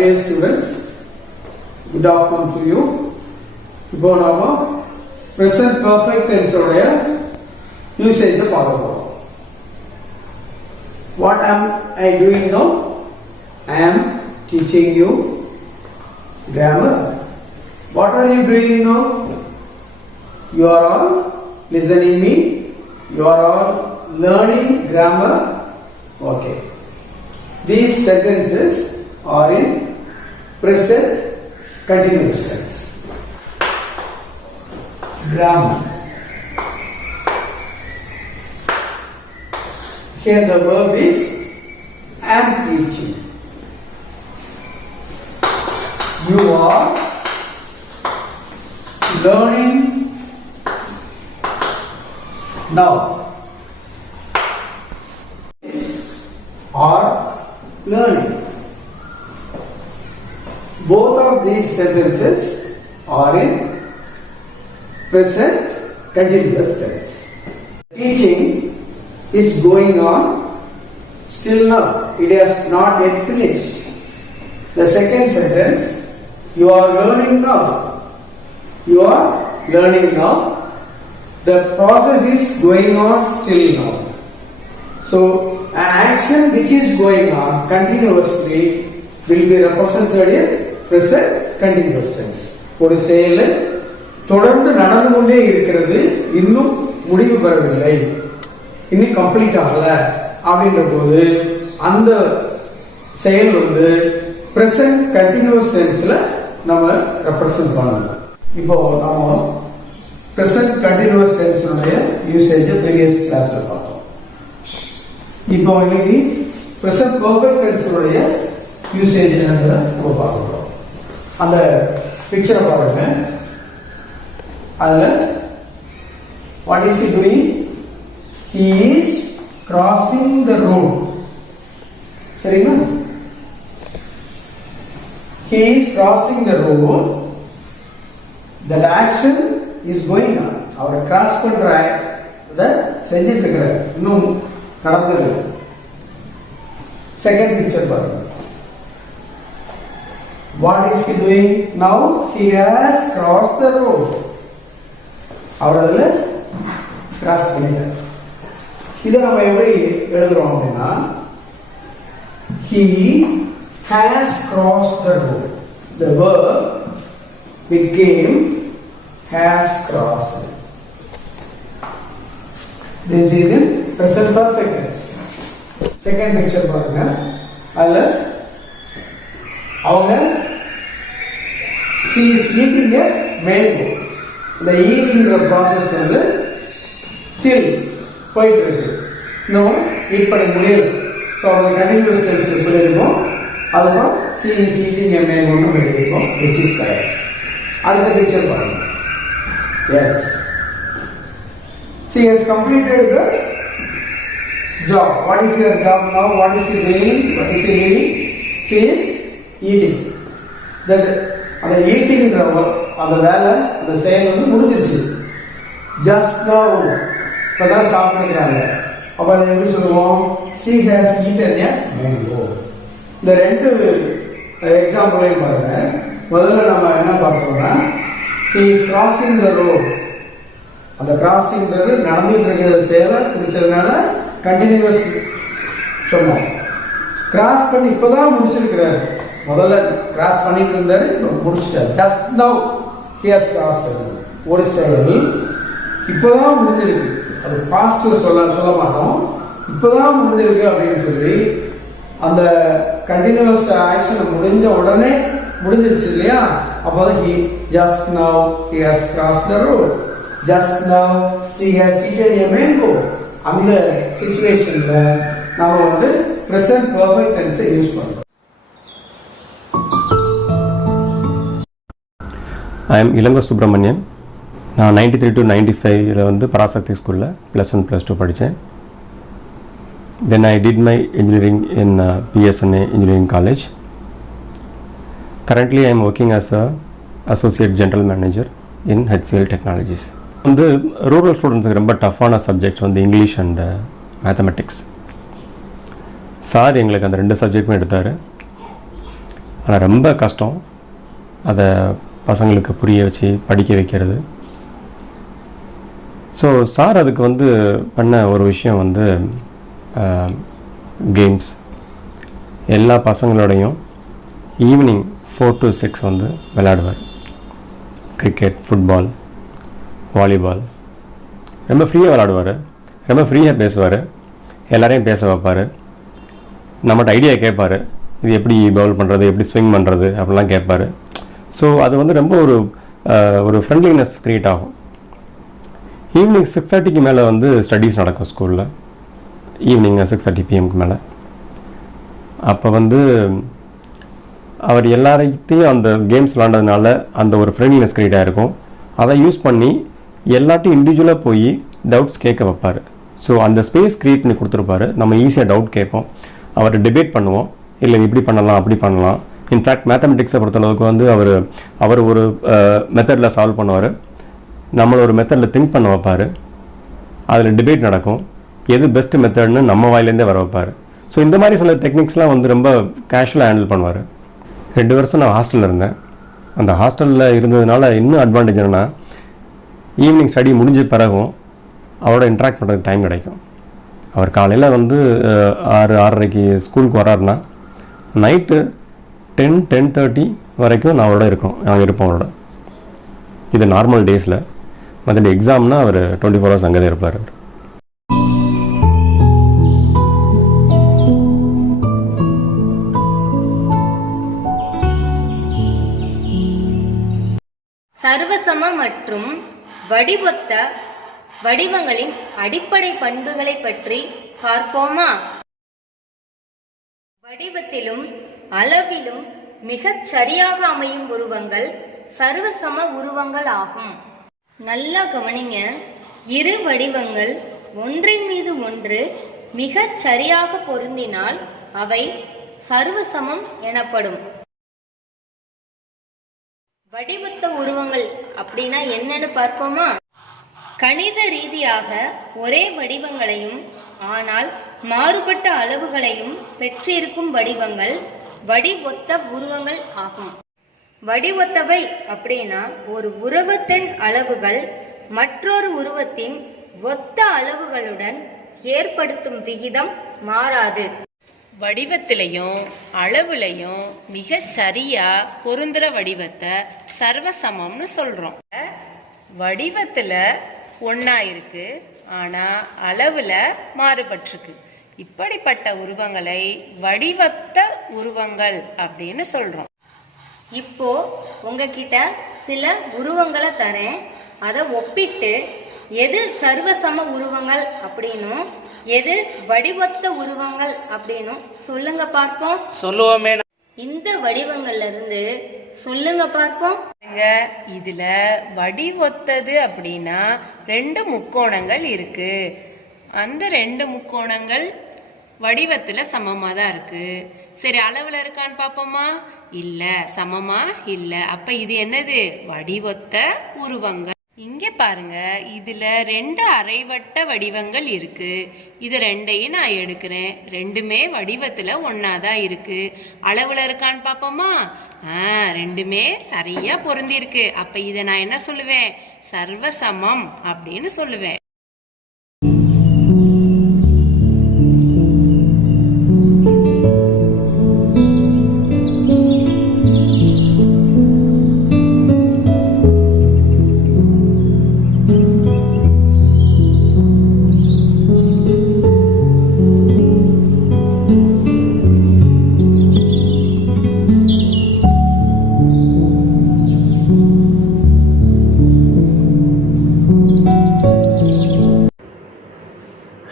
dear students, good afternoon to you. இப்போ நாம present perfect tense உடைய usage பார்க்க போறோம். What am I doing now? I am teaching you grammar. What are you doing now? You are all listening me. You are all learning grammar. Okay. These sentences are in present continuous tense. Grammar. Here the verb is am teaching. You are learning now. Are learning. Both of these sentences are in present continuous tense. Teaching is going on still now. It has not yet finished. The second sentence, you are learning now. You are learning now. The process is going on still now. So, an action which is going on continuously will be represented in present continuous tense. ஒரு செயல் தொடர்ந்து நடந்து கொண்டே இருக்கிறது, இன்னும் முடிவு பெறவில்லை, இன்னும் கம்ப்ளீட் ஆகல அப்படின்ற போது அந்த செயல் வந்து present continuous tenseல நம்ம ரெப்ரசன்ட் பண்ணணும். இப்போ நாம present continuous tense உடைய யூசேஜ் previous கிளாஸ்ல பார்த்தோம். இப்போ இன்னைக்கு present perfect tense உடைய யூசேஜ் என்னன்றத நம்ம பார்க்கிறோம். அந்த பிக்சரை பாருங்க. அதுல what is he doing? He is crossing the road. சரிங்களா? He is crossing the road. That action is going on. அவர் கிராஸ் பண்ற அத செஞ்சிட்டு இருக்காரு, இன்னும் நடந்துல. செகண்ட் பிக்சர் பாருங்க. What is he doing now? He has crossed the road. அவர் அதுல கிராஸ் பண்ணிட்டார். இத நம்ம எப்படி எழுதுறோம் அப்படின்னா, he has crossed the road. The verb became has crossed. This is in present perfect tense. Second picture பாருங்க. அதுல அவங்க she is eating a mango. The eating process வந்து still போயிட்டு இருக்கு, இன்னும் ஈட் பண்ண முடியல. ஸோ அவங்க கண்டினியூஸ் டென்ஸ் சொல்லியிருக்கோம். அதுக்கப்புறம் she is eating a mango ன்னு எழுதியிருக்கோம், which is correct. அடுத்த பிக்சர் பாருங்க. Yes, she has completed the job. What is her job now? What is she doing? What is she doing? She is eating. That அந்த eating அந்த வேலை, அந்த செயல் வந்து முடிஞ்சிருச்சு. Just now இப்பதான் சாப்பிடுறாங்க. அப்ப அதை எப்படி சொல்லுவோம்? She has eaten a mango. இந்த ரெண்டு எக்ஸாம்பிளையும் பாருங்க. முதல்ல நம்ம என்ன பார்த்தோம்னா, he is crossing the road. அந்த கிராசிங்கிறது நடந்துட்டு இருக்கிற செயலை முடிச்சதுனால கண்டினியூஸ் சொன்னோம். கிராஸ் பண்ணி இப்பதான் முடிச்சிருக்கிறாரு. முதல்ல கிராஸ் பண்ணிட்டு இருந்தாரு, முடிச்சிட்டாரு. Just now he has crossed the road. ஒரு செயல் இப்பதான் முடிஞ்சிருக்கு, அது பாஸ்ட்ல சொல்ல மாட்டோம். இப்பதான் முடிஞ்சிருக்கு அப்படின்னு சொல்லி அந்த கண்டினியூஸ் ஆக்ஷன் முடிஞ்ச உடனே முடிஞ்சிருச்சு இல்லையா? அப்போதான் he just now he has crossed the road. Just now she has eaten a mango. அந்த சிச்சுவேஷன்ல நாம வந்து present perfect tense யூஸ் பண்றோம். I am Ilanga Subramanian. நான் 93 to 95 வந்து பராசக்தி ஸ்கூலில் +1 +2 படித்தேன். Then I did my engineering in PSNA Engineering College. Currently I am working as a Associate General Manager in HCL Technologies. வந்து rural ஸ்டூடெண்ட்ஸுக்கு ரொம்ப டஃப்பான subjects வந்து இங்கிலீஷ் அண்ட் மேத்தமெட்டிக்ஸ். சார் எங்களுக்கு அந்த 2 சப்ஜெக்ட்டுமே எடுத்தார். ஆனால் ரொம்ப கஷ்டம் அதை பசங்களுக்கு புரிய வச்சு படிக்க வைக்கிறது. ஸோ சார் அதுக்கு வந்து பண்ண ஒரு விஷயம் வந்து கேம்ஸ். எல்லா பசங்களோடையும் ஈவினிங் 4 to 6 வந்து விளையாடுவார். கிரிக்கெட், ஃபுட்பால், வாலிபால் ரொம்ப ஃப்ரீயாக விளையாடுவார், ரொம்ப ஃப்ரீயாக பேசுவார், எல்லாரையும் பேச வைப்பார், நம்மகிட்ட ஐடியா கேட்பார், இது எப்படி பவுல் பண்ணுறது, எப்படி ஸ்விங் பண்ணுறது அப்படிலாம் கேட்பார். ஸோ அது வந்து ரொம்ப ஒரு ஃப்ரெண்ட்லினஸ் க்ரியேட் ஆகும். ஈவினிங் 6:30 மேலே வந்து ஸ்டடீஸ் நடக்கும் ஸ்கூலில், ஈவினிங் 6:30 PM மேலே. அப்போ வந்து அவர் எல்லாரையும் அந்த கேம்ஸ் விளாண்டதுனால அந்த ஒரு ஃப்ரெண்ட்லினஸ் க்ரியேட் ஆகிருக்கும். அதை யூஸ் பண்ணி எல்லாத்தையும் இண்டிவிஜுவலாக போய் டவுட்ஸ் கேட்க வைப்பார். ஸோ அந்த ஸ்பேஸ் க்ரியேட் பண்ணி கொடுத்துருப்பாரு. நம்ம ஈஸியாக டவுட் கேட்போம், அவர்கிட்ட டிபேட் பண்ணுவோம், இல்லை இப்படி பண்ணலாம் அப்படி பண்ணலாம். இன்ஃபேக்ட் மேத்தமெட்டிக்ஸை பொறுத்தளவுக்கு வந்து அவர் ஒரு மெத்தடில் சால்வ் பண்ணுவார், நம்மளை ஒரு மெத்தடில் திங்க் பண்ண வைப்பார், அதில் டிபேட் நடக்கும், எது பெஸ்ட் மெத்தட்னு நம்ம வாயிலேருந்தே வர வைப்பார். ஸோ இந்த மாதிரி சில டெக்னிக்ஸ்லாம் வந்து ரொம்ப கேஷுவலாக ஹேண்டில் பண்ணுவார். 2 வருஷம் நான் ஹாஸ்டலில் இருந்தேன். அந்த ஹாஸ்டலில் இருந்ததுனால இன்னும் அட்வான்டேஜ் என்னென்னா, ஈவினிங் ஸ்டடி முடிஞ்ச பிறகும் அவரோட இன்ட்ராக்ட் பண்ணுறதுக்கு டைம் கிடைக்கும். அவர் காலையில் வந்து 6:30 ஸ்கூலுக்கு வராருன்னா நைட்டு 10-10:30 வரைக்கும் நான் அவரோட நாங்கள் இருப்போம் அவரோட. இது நார்மல் டேஸில். மற்ற எக்ஸாம்னா அவர் 24 hours அங்கே தான் இருப்பார். அவர் சர்வசம மற்றும் வடிவொத்த வடிவங்களின் அடிப்படை பண்புகளை பற்றி பார்ப்போமா? வடிவத்திலும் அளவிலும் மிகச் சரியாக அமையும் உருவங்கள் சர்வசம உருவங்கள் ஆகும். நல்லா கவனிங்க. இரு வடிவங்கள் ஒன்றின் மீது ஒன்று மிகச் சரியாக பொருந்தினால் அவை சர்வசமம் எனப்படும். வடிவொத்த உருவங்கள் அப்படின்னா என்னன்னு பார்ப்போமா? கணித ரீதியாக ஒரே வடிவங்களையும் ஆனால் மாறுபட்ட அளவுகளையும் பெற்றிருக்கும் வடிவங்கள் வடிவொத்த உருவங்கள் ஆகும். வடிவொத்தவை அப்படின்னா ஒரு உருவத்தின் அளவுகள் மற்றொரு உருவத்தின் ஒத்த அளவுகளுடன் ஏற்படுத்தும் விகிதம் மாறாது. வடிவத்திலையும் அளவுலையும் மிகச் சரியா பொருந்துற வடிவத்தை சர்வசமம்னு சொல்றோம். வடிவத்துல ஒன்னா இருக்கு, ஆனா அளவுல மாறுபட்டிருக்கு. இப்படிப்பட்ட உருவங்களை வடிவொத்த உருவங்கள் அப்படின்னு சொல்றோம். இப்போ உங்ககிட்ட சில உருவங்களை தரேன், அதை ஒப்பிட்டு எது சர்வசம உருவங்கள் அப்படின்னும் எது வடிவொத்த உருவங்கள் அப்படின்னும் சொல்லுங்க பார்ப்போம். சொல்லுவோமே. இந்த வடிவங்கள்ல இருந்து சொல்லுங்க பார்ப்போம். இதுல வடிவொத்தது அப்படின்னா 2 முக்கோணங்கள் இருக்கு. அந்த 2 முக்கோணங்கள் வடிவத்துல சமமா தான் இருக்கு. சரி, அளவுல இருக்கான்னு பாப்போமா? இல்ல, சமமா இல்ல. அப்ப இது என்னது? வடிவொத்த உருவங்கள். இங்க பாருங்க, இதுல 2 அரைவட்ட வடிவங்கள் இருக்கு. இது 2ஐயும் நான் எடுக்கிறேன். 2மே வடிவத்துல ஒன்னாதான் இருக்கு. அளவுல இருக்கான்னு பாப்போமா? 2மே சரியா பொருந்தி இருக்கு. அப்ப இதை நான் என்ன சொல்லுவேன்? சர்வசமம் அப்படின்னு சொல்லுவேன்.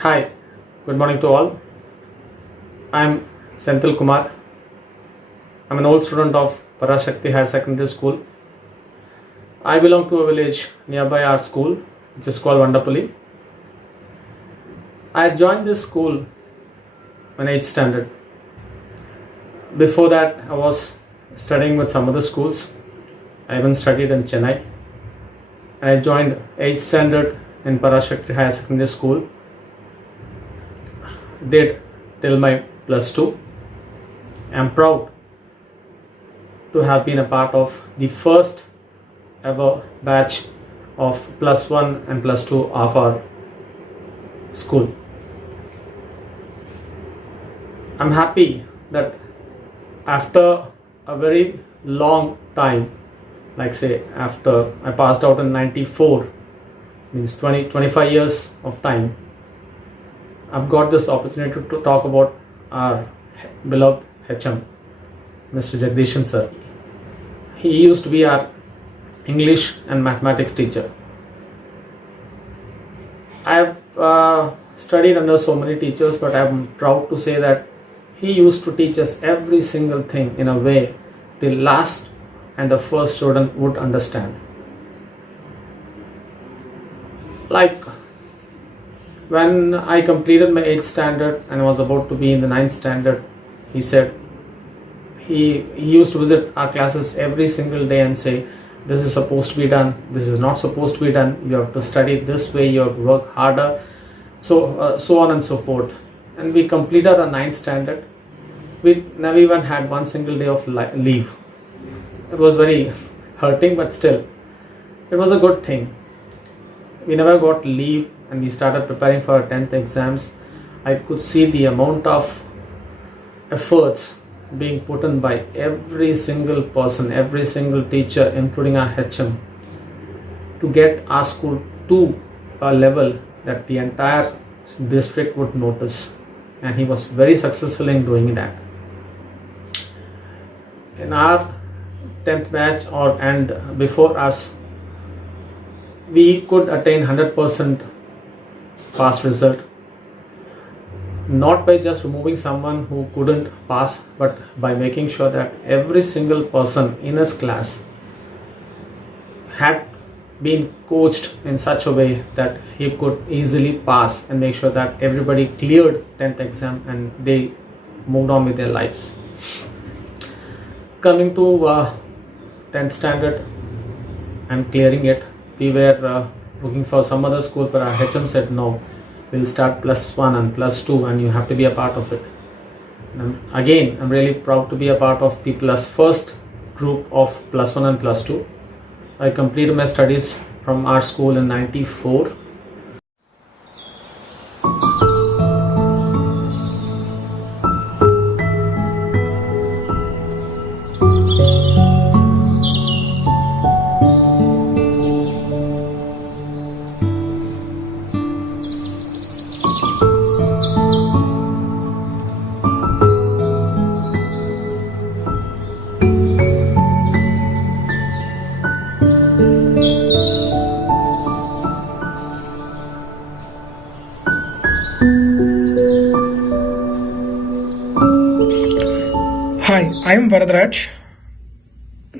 Hi, good morning to all. I am Senthil Kumar. I am an old student of Parashakti Higher Secondary School. I belong to a village nearby our school, which is called Vandapalli. I joined this school in 8th standard. Before that, I was studying with some other schools. I even studied in Chennai. I joined 8th standard in Parashakti Higher Secondary School. Did till my +2. I am proud to have been a part of the first ever batch of +1 and +2 of our school. I'm happy that after a very long time, like say after I passed out in 94, means 25 years of time, I've got this opportunity to talk about our beloved HM, Mr. Jagdishan sir. He used to be our English and mathematics teacher. I have studied under so many teachers, but I'm proud to say that he used to teach us every single thing in a way the last and the first student would understand. Like when I completed my 8th standard and was about to be in the 9th standard, he said he used to visit our classes every single day and say, this is supposed to be done, this is not supposed to be done, you have to study this way, you have to work harder, so on and so forth. And we completed our 9th standard. We never even had one single day of leave. It was very hurting, but still it was a good thing. We never got leave and we started preparing for our 10th exams. I could see the amount of efforts being put in by every single person, every single teacher, including our HM, to get our school to a level that the entire district would notice, and he was very successful in doing that. In our 10th batch and before us, we could attain 100% pass result, not by just removing someone who couldn't pass, but by making sure that every single person in his class had been coached in such a way that he could easily pass and make sure that everybody cleared 10th exam and they moved on with their lives. Coming to 10th standard and clearing it, we were looking for some other school, but our HM said no, we'll start +1 and +2 and you have to be a part of it. And again, I'm really proud to be a part of the first group of +1 and +2. I completed my studies from our school in 94. Hi, I am Varadaraj.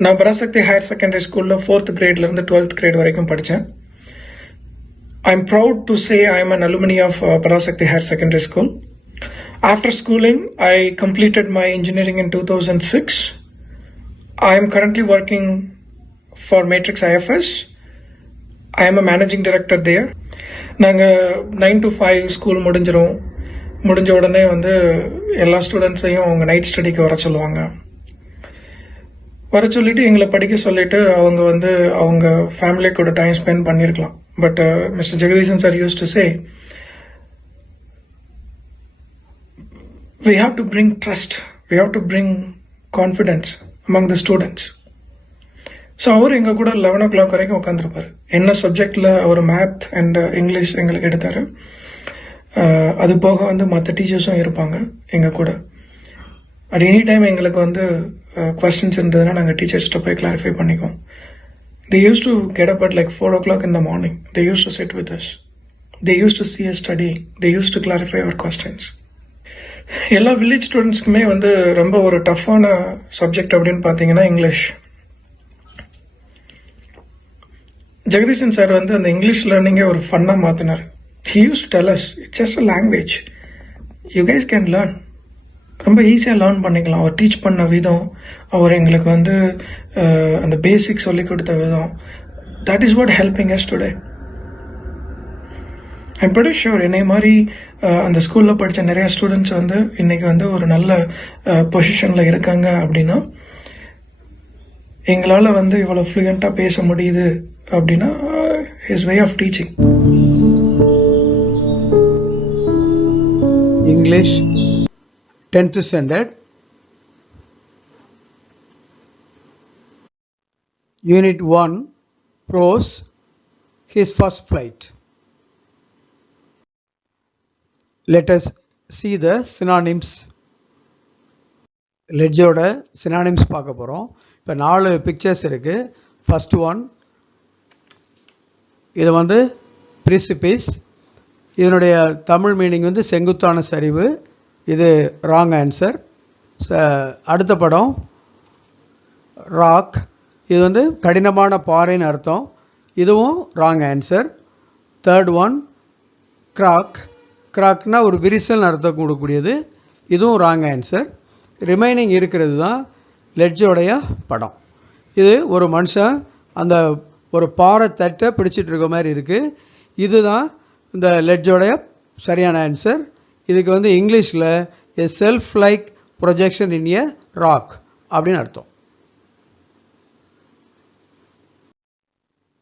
நான் Parasakthi higher secondary ஸ்கூலில் 4th கிரேட்லேருந்து 12th great வரைக்கும் படித்தேன். I am proud to say I am an alumni of Parasakti Higher Secondary School. After schooling, I completed my engineering in 2006. I am currently working for Matrix IFS. I am a managing director there. நாங்கள் 9 to 5 school முடிஞ்ச உடனே வந்து எல்லா ஸ்டூடெண்ட்ஸையும் அவங்க night ஸ்டடிக்கு வர சொல்லிட்டு எங்களை படிக்க சொல்லிட்டு அவங்க வந்து அவங்க ஃபேமிலி கூட டைம் ஸ்பெண்ட் பண்ணியிருக்கலாம். But mister Jagadeesan sir use to say we have to bring trust, we have to bring confidence among the students. So அவர் எங்கள் கூட 11 o'clock வரைக்கும் உட்காந்துருப்பார். என்ன சப்ஜெக்டில் அவர் மேத் அண்ட் இங்கிலீஷ் எங்களுக்கு எடுத்தார். அது போக வந்து மற்ற டீச்சர்ஸும் இருப்பாங்க எங்கள் கூட. அட் எனி டைம் எங்களுக்கு வந்து கொஸ்டின்ஸ் இருந்ததுன்னா நாங்கள் டீச்சர்ஸ்கிட்ட போய் கிளாரிஃபை பண்ணிக்குவோம். They used to get up at like 4 o'clock in the morning. They used to sit with us. They used to see us study. They used to clarify our questions. எல்லா village ஸ்டூடெண்ட்ஸ்க்குமே வந்து ரொம்ப ஒரு டஃப்பான subject அப்படின்னு பார்த்தீங்கன்னா English. Jagadeesan sir வந்து அந்த English லேர்னிங்கை ஒரு ஃபன்னாக மாற்றினார். He used to tell us, it's just a language. You guys can learn. ரொம்ப ஈஸியாக லேர்ன் பண்ணிக்கலாம். அவர் டீச் பண்ண விதம், அவர் எங்களுக்கு வந்து அந்த பேசிக் சொல்லி கொடுத்த விதம், that is what helping us today. I'm pretty sure என்னை மாதிரி அந்த ஸ்கூலில் படித்த நிறைய ஸ்டூடெண்ட்ஸ் வந்து இன்னைக்கு வந்து ஒரு நல்ல பொசிஷனில் இருக்காங்க அப்படின்னா எங்களால் வந்து இவ்வளோ ஃப்ளூயண்ட்டாக பேச முடியுது அப்படின்னா his way of teaching. English 10th standard, Unit 1, Prose, his first flight. Let us see the synonyms. லெட்ஜோட synonyms பார்க்க போகிறோம். இப்போ 4 பிக்சர்ஸ் இருக்குது. ஃபர்ஸ்ட் ஒன், இது வந்து precipice. இதனுடைய தமிழ் மீனிங் வந்து செங்குத்தான சரிவு. இது ராங் ஆன்சர். அடுத்த படம் ராக். இது வந்து கடினமான பாறைன்னு அர்த்தம். இதுவும் wrong answer. Third one crack. கிராக்னா ஒரு விரிசல் அர்த்தம் கொடுக்கக்கூடியது. இதுவும் ராங் ஆன்சர். ரிமைனிங் இருக்கிறது தான் லெட்ஜோடைய படம். இது ஒரு மனுஷன் அந்த ஒரு பாறை தட்டை பிடிச்சிட்டு இருக்க மாதிரி இருக்குது. இதுதான் இந்த லெட்ஜோடைய சரியான ஆன்சர். இதுக்கு வந்து இங்கிலீஷில் எ செல்ஃப் லைக் ப்ரொஜெக்ஷன் இன் எ ராக் அப்படின்னு அர்த்தம்.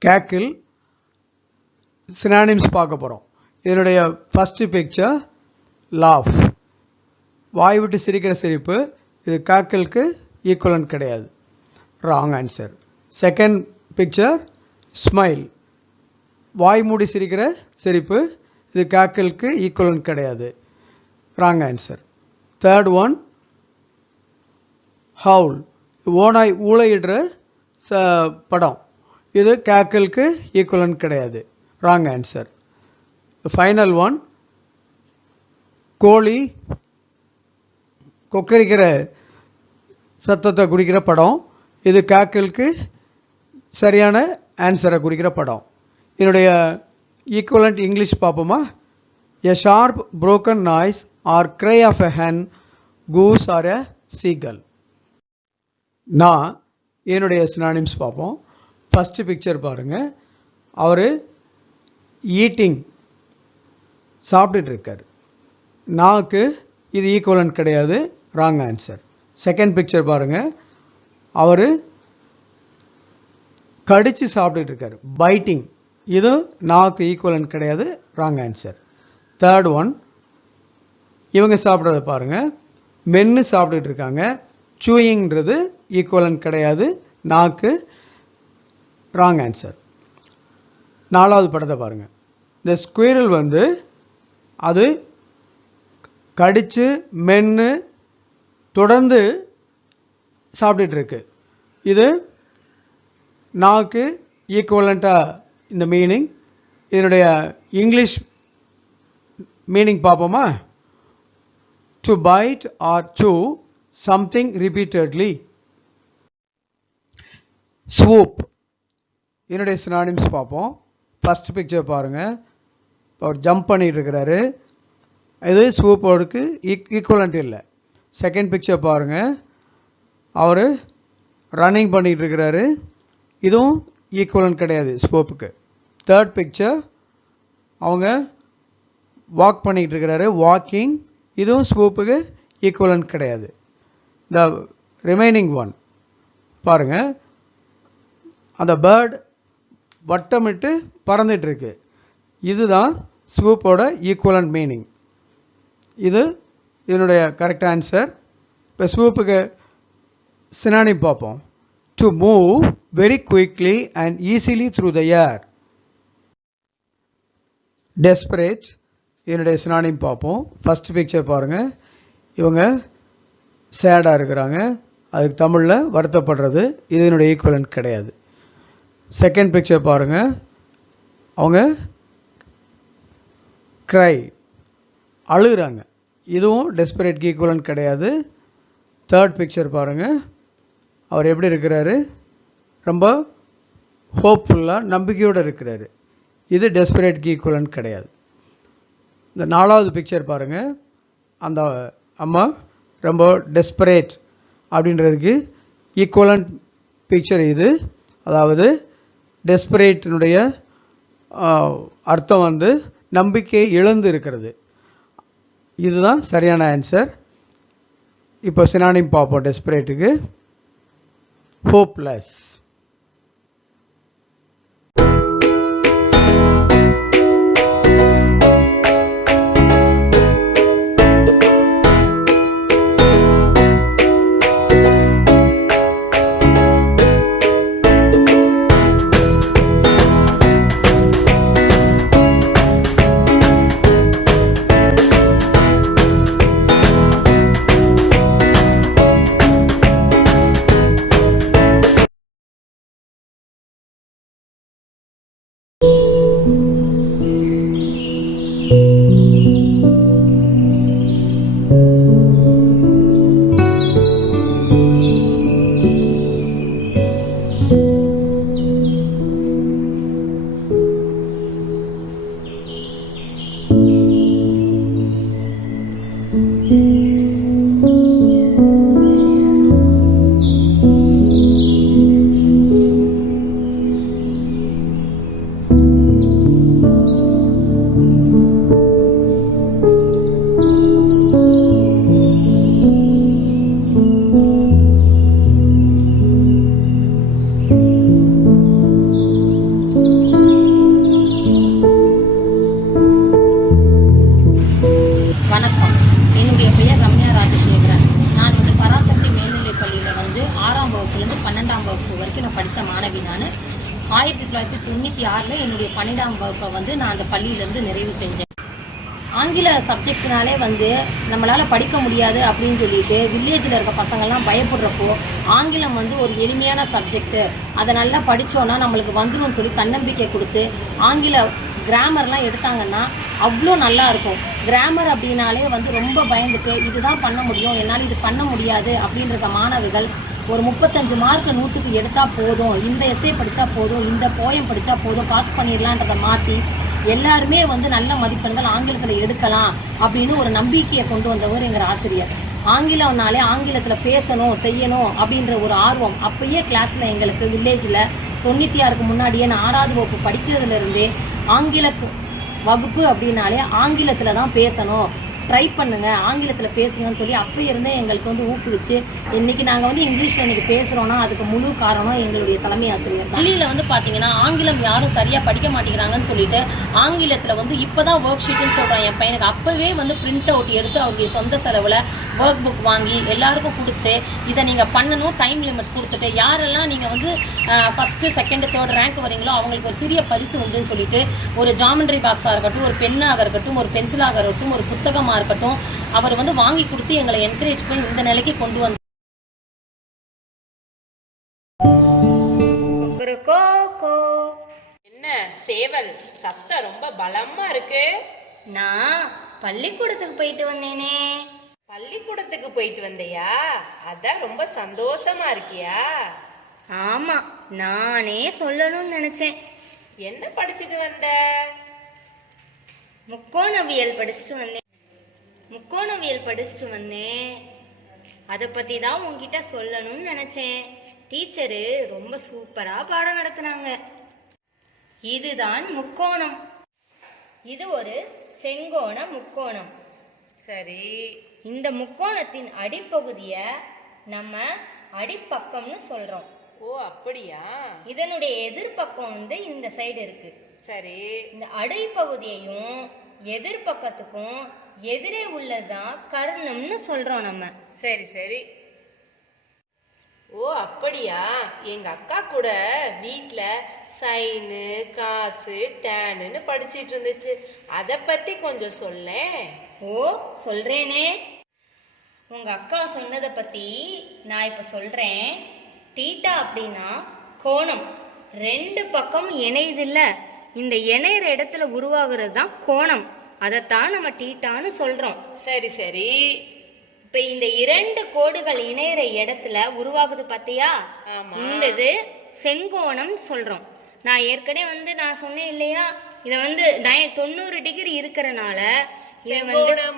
கேக்கில் சினானிம்ஸ் பார்க்க போகிறோம். இதனுடைய ஃபர்ஸ்ட் பிக்சர் லாஃப், வாய் விட்டு சிரிக்கிற சிரிப்பு. இது கேக்கிலுக்கு ஈக்குவலன்ட் கிடையாது, wrong answer. Second picture smile, வாய் மூடி சிரிக்கிற சிரிப்பு. இது கேக்கிலுக்கு ஈக்குவலன்ட் கிடையாது, wrong answer. Third one howl, ஓனாய் ஊளையிடுற படம். இது கேக்கிலுக்கு ஈக்குவலன்ட் கிடையாது, ராங் ஆன்சர். ஃபைனல் ஒன் கோழி கொக்கரிக்கிற சத்தத்தை குறிக்கிற படம். இது கேக்கிலுக்கு சரியான ஆன்சரை குறிக்கிற படம். என்னுடைய ஈக்குவலண்ட் இங்கிலீஷ் பார்ப்போமா? A sharp broken noise or cry of a hen, goose or a seagull. நான் என்னுடைய சினானிம்ஸ் பார்ப்போம். ஃபர்ஸ்ட் பிக்சர் பாருங்கள். அவர் ஈட்டிங், சாப்பிட்டுட்டு இருக்கார். நாக்கு இது ஈக்குவலன்ட் கிடையாது, ராங் ஆன்சர். செகண்ட் பிக்சர் பாருங்கள். அவர் கடிச்சு சாப்பிட்டுட்டு இருக்கார், பைட்டிங். இது நாக்கு ஈக்குவலன்ட் கிடையாது, ராங் ஆன்சர். தேர்ட் ஒன், இவங்க சாப்பிட்றத பாருங்கள். மென்று சாப்பிட்டுட்டு இருக்காங்க. சூயிங்கிறது ஈக்குவலன்ட் கிடையாது, நாக்கு, ராங் ஆன்சர். நாலாவது படத்தை பாருங்கள். இந்த ஸ்குயிரல் வந்து அது கடிச்சு மென்று தொடர்ந்து சாப்பிட்டுட்டு இருக்கு. இது நாக்கு ஈக்குவலண்ட்டாக இந்த மீனிங். இதனுடைய இங்கிலீஷ் மீனிங் பார்ப்போமா? To bite or chew something repeatedly. Swoop, என்னுடைய சினானிம்ஸ் பார்ப்போம். ஃபர்ஸ்ட் பிக்சர் பாருங்கள். அவர் ஜம்ப் பண்ணிட்டு இருக்கிறாரு. இது ஸ்வூப்போடுக்கு ஈக்குவலண்ட் இல்லை. செகண்ட் பிக்சர் பாருங்கள். அவர் ரன்னிங் பண்ணிகிட்டு இருக்கிறாரு. இதுவும் ஈக்குவலன்ட் கிடையாது ஸ்வூப்புக்கு. தேர்ட் பிக்சர், அவங்க வாக் பண்ணிகிட்டு இருக்கிறாரு, வாக்கிங். இதுவும் ஸ்வூப்புக்கு ஈக்குவலன்ட் கிடையாது. த ரிமைனிங் ஒன் பாருங்கள். அந்த பேர்ட் வட்டமிட்டு பறந்துட்டு இருக்கு. இதுதான் ஸ்வூப்போட ஈக்குவலன்ட் மீனிங். இது இதனுடைய கரெக்ட் ஆன்சர். இப்போ ஸ்வூப்புக்கு சினானிம் பார்ப்போம். To move very quickly and easily through the air. Desperate, இதனுடைய சினானிம் பார்ப்போம். ஃபர்ஸ்ட் பிக்சர் பாருங்கள். இவங்க சேடாக இருக்கிறாங்க, அதுக்கு தமிழில் வருத்தப்படுறது. இதனுடைய ஈக்குவலன்ட் கிடையாது. செகண்ட் பிக்சர் பாருங்கள். அவங்க க்ரை, அழுகிறாங்க. இதுவும் டெஸ்பரேட்க்கு ஈக்குவலன்ட் கிடையாது. தேர்ட் பிக்சர் பாருங்கள். அவர் எப்படி இருக்கிறாரு? ரொம்ப ஹோப்ஃபுல்லாக, நம்பிக்கையோடு இருக்கிறாரு. இது டெஸ்பரேட்க்கு ஈக்குவலன்ட் கிடையாது. இந்த நாலாவது பிக்சர் பாருங்கள். அந்த அம்மா ரொம்ப டெஸ்பரேட் அப்படின்றதுக்கு ஈக்குவலன்ட் பிக்சர் இது. அதாவது டெஸ்பரேட்டினுடைய அர்த்தம் வந்து நம்பிக்கை இழந்து இருக்கிறது. இதுதான் சரியான ஆன்சர். இப்போ சினானிம் பார்ப்போம் டெஸ்பரேட்டுக்கு. hopeless. வணக்கம், என்னுடைய பெயர் ரம்யா ராஜசேகரன். நான் வந்து பராசக்தி மேல்நிலைப் பள்ளியில் வந்து 6ஆம் வகுப்புலேருந்து 12ஆம் வகுப்பு வரைக்கும் நான் படித்த மாணவி. நான் 1996 என்னுடைய 12ஆம் வகுப்பை வந்து நான் அந்த பள்ளியிலேருந்து நிறைவு செஞ்சேன். ஆங்கில சப்ஜெக்ட்னாலே வந்து நம்மளால் படிக்க முடியாது அப்படின்னு சொல்லிட்டு வில்லேஜில் இருக்க பசங்கள்லாம் பயப்படுறப்போ ஆங்கிலம் வந்து ஒரு எளிமையான சப்ஜெக்ட்டு, அதை நல்லா படித்தோன்னா நம்மளுக்கு வந்துடும் சொல்லி தன்னம்பிக்கை கொடுத்து ஆங்கில கிராமர்லாம் எடுத்தாங்கன்னா அவ்வளோ நல்லா இருக்கும். கிராமர் அப்படின்னாலே வந்து ரொம்ப பயந்துட்டு இதுதான் பண்ண முடியும், என்னால் இது பண்ண முடியாது அப்படின்ற மாணவர்கள் ஒரு 35 மார்க் 100க்கு எடுத்தால் போதும், இந்த எஸ்ஸே படித்தா போதும், இந்த போயம் படித்தா போதும், பாஸ் பண்ணிடலான்றதை மாற்றி எல்லாருமே வந்து நல்ல மதிப்பெண்கள் ஆங்கிலத்தில் எடுக்கலாம் அப்படின்னு ஒரு நம்பிக்கையை கொண்டு வந்தவர் எங்கள் ஆசிரியர். ஆங்கிலம்னாலே ஆங்கிலத்தில் பேசணும் செய்யணும் அப்படின்ற ஒரு ஆர்வம் அப்பயே கிளாஸில் எங்களுக்கு வில்லேஜில் 96க்கு முன்னாடியே நான் 6ஆவது வகுப்பு படிக்கிறதுலேருந்தே ஆங்கில வகுப்பு அப்படின்னாலே ஆங்கிலத்தில் தான் பேசணும், ட்ரை பண்ணுங்க, ஆங்கிலத்தில் பேசுங்கன்னு சொல்லி அப்போ இருந்தே எங்களுக்கு வந்து ஊக்குவிச்சு இன்றைக்கி நாங்கள் வந்து இங்கிலீஷில் இன்றைக்கி பேசுகிறோன்னா அதுக்கு முழு காரணம் எங்களுடைய தலைமை ஆசிரியர். பள்ளியில் வந்து பார்த்தீங்கன்னா ஆங்கிலம் யாரும் சரியாக படிக்க மாட்டேங்கிறாங்கன்னு சொல்லிட்டு ஆங்கிலத்தில் வந்து இப்போ தான் ஒர்க் ஷீட்டுன்னு சொல்கிறேன் என் பையனுக்கு. அப்போவே வந்து பிரிண்ட் அவுட் எடுத்து அவருடைய சொந்த செலவில் ஒர்க் புக் வாங்கி எல்லாருக்கும் கொடுத்து இதை நீங்கள் பண்ணணும், டைம் லிமிட் கொடுத்துட்டு யாரெல்லாம் நீங்கள் வந்து ஃபஸ்ட்டு செகண்டு தேர்ட் ரேங்க் வரீங்களோ அவங்களுக்கு ஒரு சிறிய பரிசு உண்டுன்னு சொல்லிட்டு ஒரு ஜாமெண்ட்ரி பாக்ஸாக இருக்கட்டும், ஒரு பென்னாக இருக்கட்டும், ஒரு பென்சிலாக இருக்கட்டும், ஒரு புத்தகமாக இருக்கட்டும், அவர் வந்து வாங்கி கொடுத்து எங்களை என்கரேஜ் பண்ணி இந்த நிலைக்கு கொண்டு வந்து. என்ன சேவல் சத்தம் ரொம்ப பலமா இருக்கு? நான் பள்ளிக்கூடத்துக்கு போயிட்டு வந்தேனே. பள்ளிக்கூடத்துக்கு போயிட்டு வந்தியா? அதான் ரொம்ப சந்தோஷமா இருக்கியா? ஆமா, நானே சொல்லணும்னு நினைச்சேன். என்ன படிச்சுட்டு வந்த? முக்கோணவியல் படிச்சுட்டு வந்தேன். அதை பத்தி தான் உங்ககிட்ட சொல்லணும்னு நினைச்சேன். டீச்சரு ரொம்ப சூப்பரா பாடம் நடத்தினாங்க. இதுதான் முக்கோணம். இது ஒரு செங்கோண முக்கோணம். சரி, இந்த முக்கோணத்தின் அடிப்பகுதிய நம்ம அடிப்பக்கம்னு சொல்றோம். ஓ அப்படியா? இதனுடைய எதிர்பக்கம் வந்து இந்த சைடு இருக்கு. சரி, இந்த அடிப்பகுதியையும் எதிர்பக்கத்துக்கும் எதிரே உள்ளதான் கர்ணம்னு சொல்றோம் நம்ம. சரி சரி. ஓ அப்படியா? எங்க அக்கா கூட வீட்ல சைனு காசு டேனுன்னு படிச்சிட்டு இருந்துச்சு. அத பத்தி கொஞ்சம் சொல்லேன். ஓ சொல்றேனே. உங்க அக்கா சொன்னதை பத்தி நான் இப்ப சொல்றேன். தீட்டா அப்படின்னா கோணம், ரெண்டு பக்கம் இணையுது இல்ல, இந்த இணையிற இடத்துல உருவாகிறது தான் கோணம். அதைத்தான் நம்ம தீட்டான்னு சொல்றோம். சரி சரி. இப்ப இந்த இரண்டு கோடுகள் இணையிற இடத்துல உருவாகுது பாத்தியா, இந்த இது செங்கோணம் சொல்றோம். நான் ஏற்கனவே வந்து நான் சொன்னேன் இல்லையா, இத வந்து 90 டிகிரி இருக்கிறனால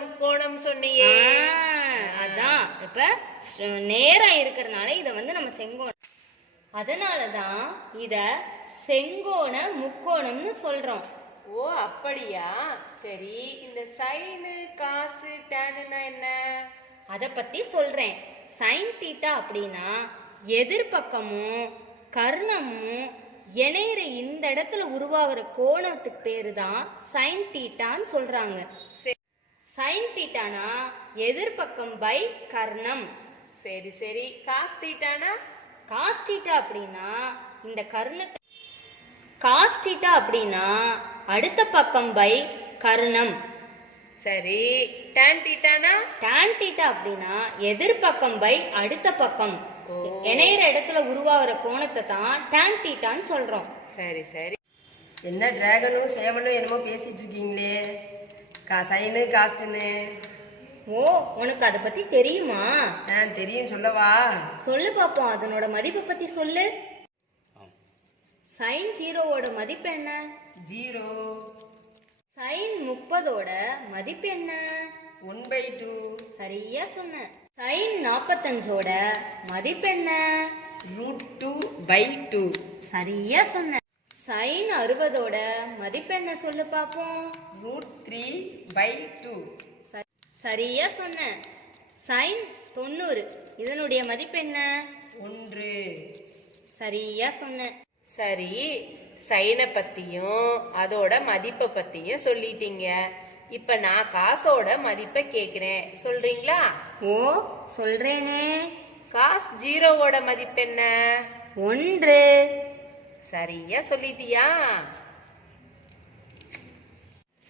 முக்கோணம் சொன்னியே. அதான் இப்ப நேரா இருக்கிறனால இத வந்து நம்ம செங்கோணம், அதனாலதான் இத செங்கோண முக்கோணம்னு சொல்றோம். ஓ அப்படியா? சரி, இந்த சைனு காசு டேனுன்னா என்ன? அத பத்தி சொல்றேன். சைன் தீட்டா அப்படின்னா எதிர்பக்கமும் கர்ணமும் இணையிற இந்த இடத்துல உருவாகிற கோணத்துக்கு பேரு தான் சைன் தீட்டான்னு சொல்றாங்க. சைன் தீட்டானா எதிர்பக்கம் பை கர்ணம். சரி சரி. காஸ் தீட்டானா? காஸ் தீட்டா அப்படின்னா இந்த கர்ணத்தை, காஸ் தீட்டா அப்படின்னா அடுத்த பக்கம் பை கர்ணம். சரி. டான் தீட்டானா? டான் தீட்டா அப்படின்னா எதிர்பக்கம் பை அடுத்த பக்கம். இணையிற இடத்துல உருவாகிற கோணத்தை தான் டான் தீட்டான்னு சொல்றோம். சரி சரி. என்ன டிராகனும் சேவலும் என்னமோ பேசிட்டு இருக்கீங்களே, சைனு காசுன்னு. ஓ, உனக்கு அதை பத்தி தெரியுமா? தெரியும், சொல்லவா? சொல்லு பாப்போம், அதனோட மதிப்பை பத்தி சொல்லு. சைன் 0வோட மதிப்பு என்ன? 0. சைன் 30ஓட மதிப்பு என்ன? 1/2. சரியா சொன்ன. சைன் 45ஓட மதிப்பு என்ன? √2/2. சரியா சொன்ன. சைன் 60ஓட மதிப்பு என்ன சொல்லு பாப்போம்? √3/2. சரியா சொன்ன. சைன் 90 இதனுடைய மதிப்பு என்ன? 1. சரியா சொன்ன. சரி, சைனை பத்தியும் அதோட மதிப்பை பத்தியும் சொல்லிட்டீங்க. இப்ப நான் காசோட மதிப்பை கேக்குறேன், சொல்றீங்களா? ஓ, சொல்றேனே. காஸ் 0வோட மதிப்பு என்ன? 1. சரியா சொல்லிட்டியா?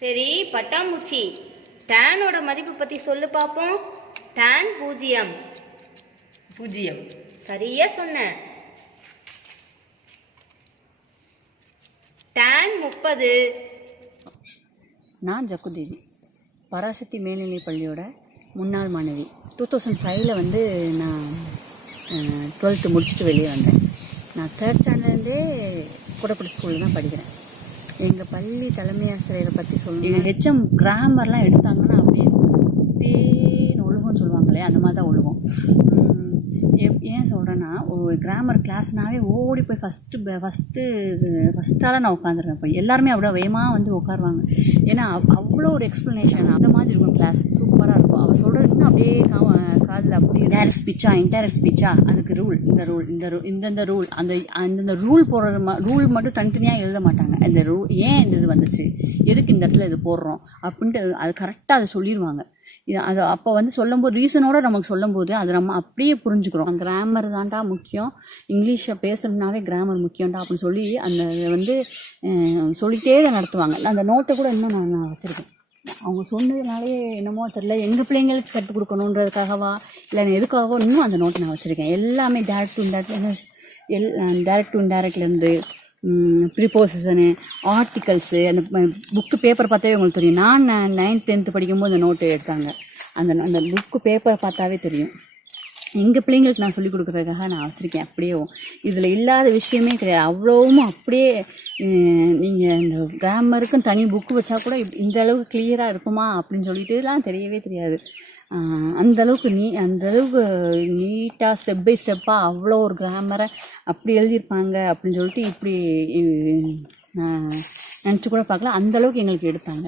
சரி பட்டாம்பூச்சி, டேனோட மதிப்பு பத்தி சொல்லு பாப்போம். டேன் 0. 0. சரியா சொன்ன. டேன் 30. நான் ஜக்குதேவி, பராசக்தி மேல்நிலைப் பள்ளியோட முன்னாள் மாணவி. 2005 வந்து நான் 12th முடிச்சுட்டு வெளியே வந்தேன். நான் 3rd ஸ்டாண்டர்ட்லேருந்தே கூடப்படி ஸ்கூலில் தான் படிக்கிறேன். எங்கள் பள்ளி தலைமை ஆசிரியரை பற்றி சொல்லணும். ஹெச்எம் கிராமர்லாம் எடுத்தாங்கன்னா அப்படியே தேன் ஒழுகும்னு சொல்லுவாங்களே, அந்த மாதிரி தான் ஒழுகும். ஏன் சொல்கிறேன்னா, ஒரு கிராமர் கிளாஸ்னாவே ஓடி போய் ஃபஸ்ட்டால் நான் உட்காந்துருவேன். இப்போ எல்லாருமே அவ்வளோ வேகமாக வந்து உட்காருவாங்க. ஏன்னா அவ்வளோ ஒரு எக்ஸ்ப்ளனேஷன் அந்த மாதிரி இருக்கும். கிளாஸ் சூப்பராக இருக்கும். அவள் சொல்கிறது இன்னும் அப்படியே காதில் அப்படியே டைரக்ட் ஸ்பீச்சா இன்டைரக்ட் ஸ்பீச்சா, அதுக்கு ரூல், இந்த ரூல் அந்த ரூல் போடுறது ரூல் மட்டும் தனித்தனியாக எழுத மாட்டாங்க. இந்த ரூல் ஏன் இந்த இது வந்துச்சு, எதுக்கு இந்த இடத்துல இது போடுறோம் அப்படின்ட்டு அது கரெக்டாக அதை சொல்லிடுவாங்க. அது அப்போ வந்து சொல்லும்போது ரீசனோட நமக்கு சொல்லும்போது அது நம்ம அப்படியே புரிஞ்சுக்கிறோம். கிராமர் தான்டா முக்கியம், இங்கிலீஷை பேசணுன்னாவே கிராமர் முக்கியம்டா அப்படின்னு சொல்லி அந்த வந்து சொல்லிகிட்டே தான் நடத்துவாங்க. அந்த நோட்டை கூட இன்னும் நான் வச்சுருக்கேன். அவங்க சொன்னதுனாலே என்னமோ தெரியல, எங்கள் பிள்ளைங்களுக்கு கற்றுக் கொடுக்கணுன்றதுக்காகவா இல்லை எதுக்காகவோ இன்னும் அந்த நோட்டை நான் வச்சுருக்கேன். எல்லாமே டைரக்ட் டு இன்டைரக்ட்லேருந்து ப்ரிப்போசிஷனு, ஆர்டிகல்ஸு, அந்த புக்கு பேப்பர் பார்த்தாவே உங்களுக்கு தெரியும். நான் 9th 10th படிக்கும்போது அந்த நோட்டு எடுத்தாங்க. அந்த புக்கு பேப்பரை பார்த்தாவே தெரியும். எங்கள் பிள்ளைங்களுக்கு நான் சொல்லிக் கொடுக்குறதுக்காக நான் வச்சுருக்கேன். அப்படியே இதில் இல்லாத விஷயமே கிடையாது. அவ்வளோவும் அப்படியே நீங்கள் இந்த கிராமருக்கும் தனி புக்கு வச்சா கூட இந்த அளவுக்கு கிளியராக இருக்குமா அப்படின்னு சொல்லிட்டுலாம் தெரியவே தெரியாது. அந்தளவுக்கு நீட்டாக ஸ்டெப் பை ஸ்டெப்பாக அவ்வளோ ஒரு கிராமரை அப்படி எழுதியிருப்பாங்க அப்படின்னு சொல்லிட்டு இப்படி நினச்சி கூட பார்க்கல. அந்தளவுக்கு எங்களுக்கு எடுத்தாங்க.